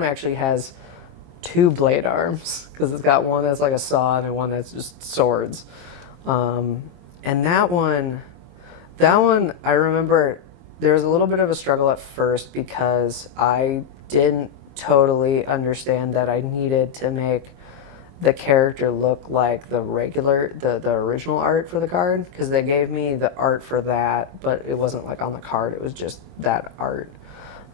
one actually has 2 blade arms, because it's got one that's like a saw and one that's just swords. And that one I remember there was a little bit of a struggle at first because I didn't totally understand that I needed to make the character look like the original art for the card, because they gave me the art for that, but it wasn't like on the card, it was just that art.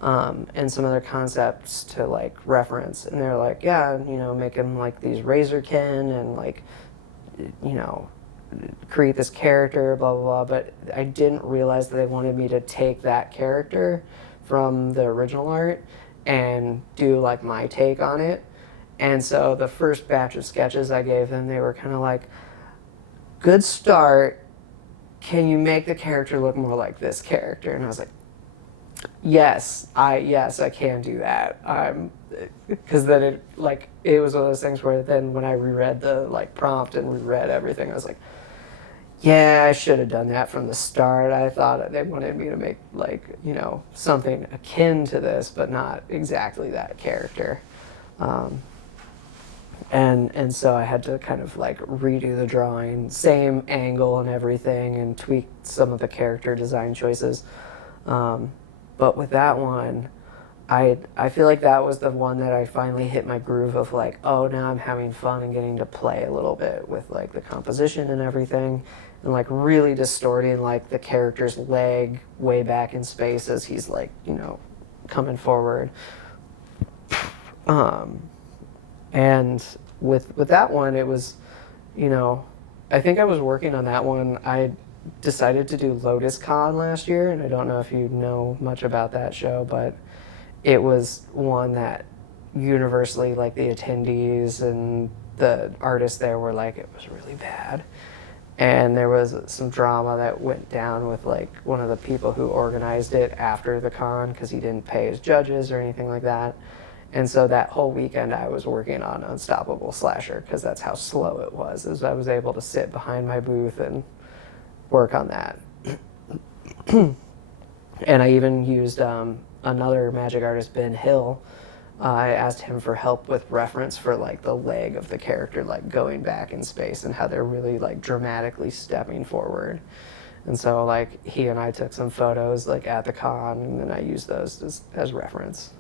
And some other concepts to like reference, and they're like, yeah, make him like these razorkin and like, create this character, blah, blah, blah. But I didn't realize that they wanted me to take that character from the original art and do like my take on it. And so the first batch of sketches I gave them, they were kind of like, good start. Can you make the character look more like this character? And I was like, yes, I can do that. Because then it was one of those things where then when I reread the like prompt and reread everything, I was like, yeah, I should have done that from the start. I thought they wanted me to make like, something akin to this, but not exactly that character. And so I had to kind of like redo the drawing, same angle and everything, and tweak some of the character design choices. But with that one, I feel like that was the one that I finally hit my groove of like, oh, now I'm having fun and getting to play a little bit with like the composition and everything, and like really distorting like the character's leg way back in space as he's like, coming forward. And with that one, it was, I think I was working on that one. I decided to do Lotus Con last year, and I don't know if you know much about that show, but it was one that universally, like the attendees and the artists there were like, it was really bad. And there was some drama that went down with like one of the people who organized it after the con because he didn't pay his judges or anything like that. And so that whole weekend I was working on Unstopable Slasher because that's how slow it was, as I was able to sit behind my booth and work on that. And I even used another magic artist, Ben Hill. I asked him for help with reference for like the leg of the character like going back in space and how they're really like dramatically stepping forward. And so like he and I took some photos like at the con, and then I used those as reference.